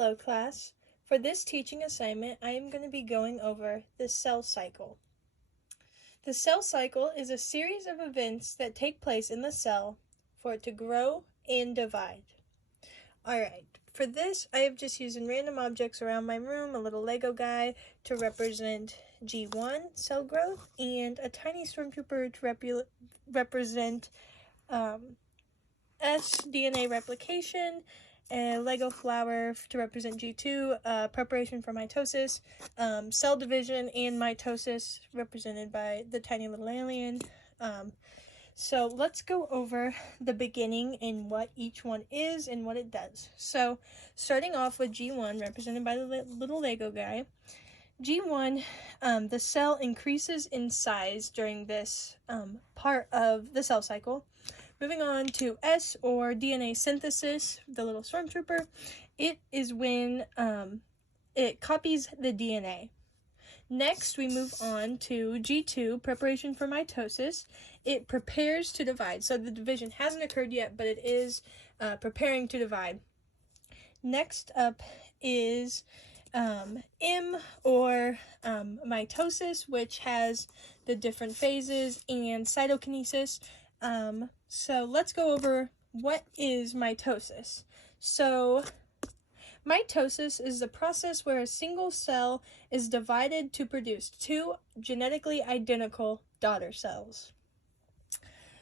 Hello class. For this teaching assignment, I am going to be going over the cell cycle. The cell cycle is a series of events that take place in the cell for it to grow and divide. Alright, for this I have just used random objects around my room, a little Lego guy to represent G1, cell growth, and a tiny stormtrooper to represent S, DNA replication, a Lego flower to represent G2, preparation for mitosis, cell division, and mitosis represented by the tiny little alien. So let's go over the beginning and what each one is and what it does. So starting off with G1, represented by the little Lego guy. G1, the cell increases in size during this part of the cell cycle. Moving on to S, or DNA synthesis, the little stormtrooper, it is when it copies the DNA. Next, we move on to G2, preparation for mitosis. It prepares to divide. So the division hasn't occurred yet, but it is preparing to divide. Next up is M, or mitosis, which has the different phases, and cytokinesis. So let's go over what is mitosis. So mitosis is the process where a single cell is divided to produce two genetically identical daughter cells.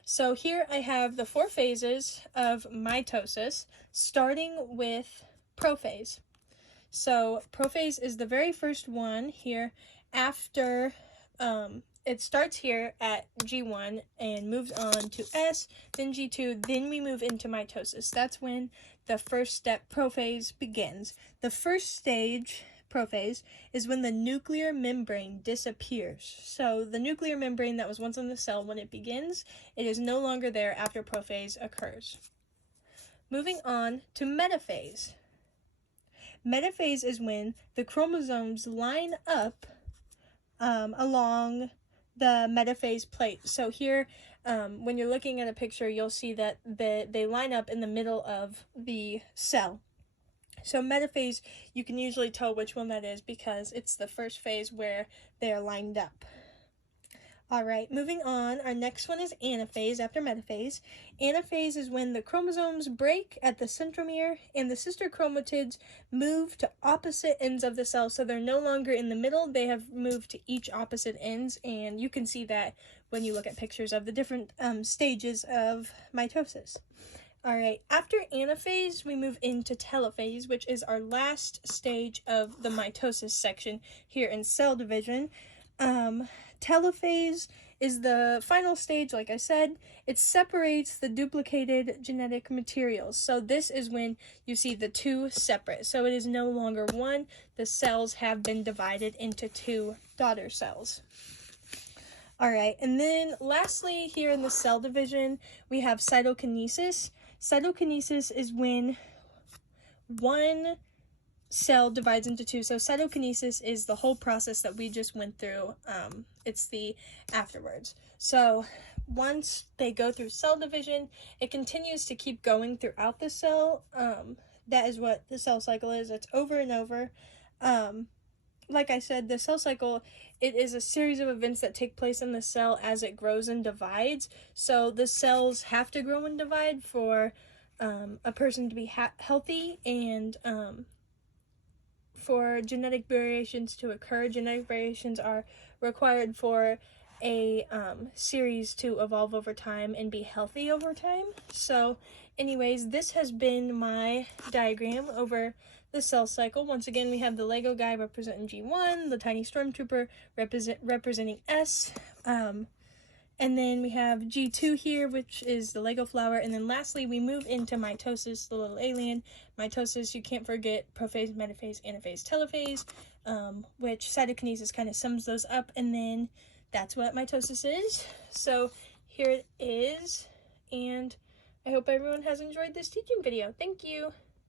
So here I have the 4 phases of mitosis, starting with prophase. So prophase is the very first one here after it starts here at G1 and moves on to S, then G2, then we move into mitosis. That's when the first step, prophase, begins. The first stage, prophase, is when the nuclear membrane disappears. So the nuclear membrane that was once in the cell, when it begins, it is no longer there after prophase occurs. Moving on to metaphase. Metaphase is when the chromosomes line up along the metaphase plate. So here, when you're looking at a picture, you'll see that they line up in the middle of the cell. So metaphase, you can usually tell which one that is because it's the first phase where they're lined up. Alright, moving on, our next one is anaphase after metaphase. Anaphase is when the chromosomes break at the centromere and the sister chromatids move to opposite ends of the cell. So they're no longer in the middle, they have moved to each opposite ends, and you can see that when you look at pictures of the different stages of mitosis. Alright, after anaphase, we move into telophase, which is our last stage of the mitosis section here in cell division. Telophase is the final stage, like I said. It separates the duplicated genetic materials. So this is when you see the two separate. So it is no longer one. The cells have been divided into 2 daughter cells. Alright, and then lastly here in the cell division, we have cytokinesis. Cytokinesis is when one cell divides into 2. So cytokinesis is the whole process that we just went through. It's the afterwards. So once they go through cell division, it continues to keep going throughout the cell. That is what the cell cycle is. It's over and over. Like I said, the cell cycle, it is a series of events that take place in the cell as it grows and divides. So the cells have to grow and divide for a person to be healthy, and for genetic variations to occur. Genetic variations are required for a series to evolve over time and be healthy over time. So anyways, this has been my diagram over the cell cycle. Once again, we have the Lego guy representing G1, the tiny stormtrooper representing S, and then we have G2 here, which is the Lego flower. And then lastly, we move into mitosis, the little alien. Mitosis, you can't forget prophase, metaphase, anaphase, telophase, which cytokinesis kind of sums those up. And then that's what mitosis is. So here it is. And I hope everyone has enjoyed this teaching video. Thank you.